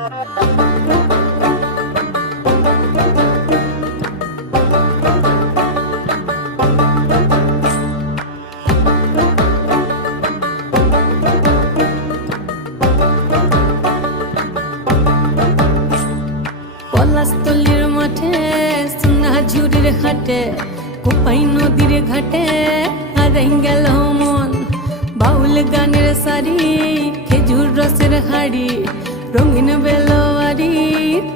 পলাশতলির মাঠে সোনা ঝুড়ির ঘাটে কোপাই নদীর ঘাটে হারাই গেল মন বাউল গানের সারি খেজুর রসের হাড়ি রঙিন বেলোয়ারি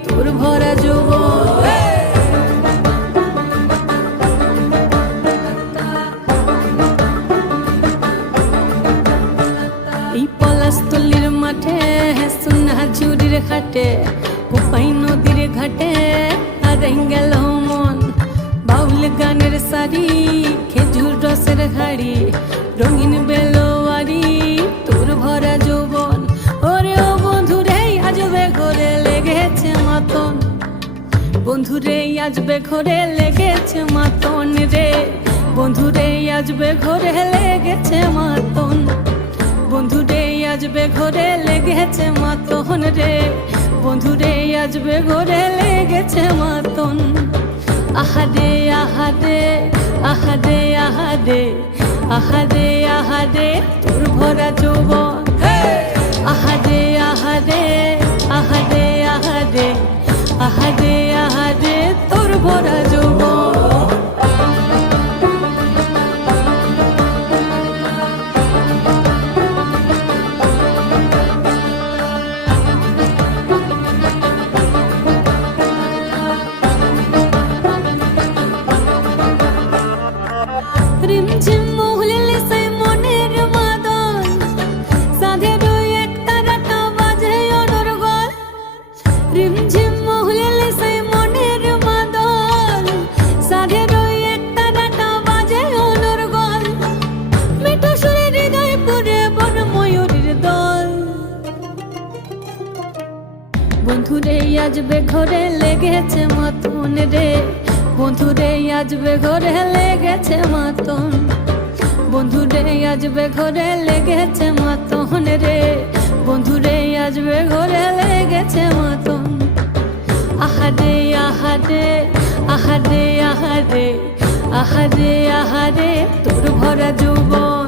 তোর ভরা যৌবন এই পলাশতলির মাঠে সোনা ঝুড়ির ঘাটে কোপাই নদীর ঘাটে হারাই গেল মন বাউল গানের সারি খেজুর রসের হাড়ি রঙিন বেলোয়ারি তোর ভরা যৌবন ওরে ও বন্ধুরে আজবে ঘরে লেগেছে মাতন বন্ধুরে আজবে ঘরে লেগেছে মাতন রে বন্ধুরে আজবে ঘরে লেগেছে মাতন বন্ধুরে আজবে ঘরে লেগেছে মাতন রে বন্ধুরে আজবে ঘরে লেগেছে মাতন আহারে আহারে আহারে আহারে আহারে আহারে তোর ভরা যৌবন আহারে আহারে আহারে আহারে আহারে আহারে তোর ভরা যৌবন রিমঝিম মহুলিলে সেই মনের মাদন সাধের এক তারাটা বাজে অনর্গল রিমঝিম মহুলিলে সেই মনের মাদন সাধের এক তারাটা বাজে অনর্গল মিঠো সুরে হৃদয় পুরে বন ময়ূরীর দল বন্ধুরে আজবে ঘরে লেগেছে মাতন রে বন্ধুরে আজবে ঘরে লেগেছে মাতন বন্ধুরে আজবে ঘরে লেগেছে মাতন রে বন্ধুরে আজবে ঘরে লেগেছে মাতন আহারে আহারে আহারে আহারে আহারে আহারে তোর ভরা যৌবন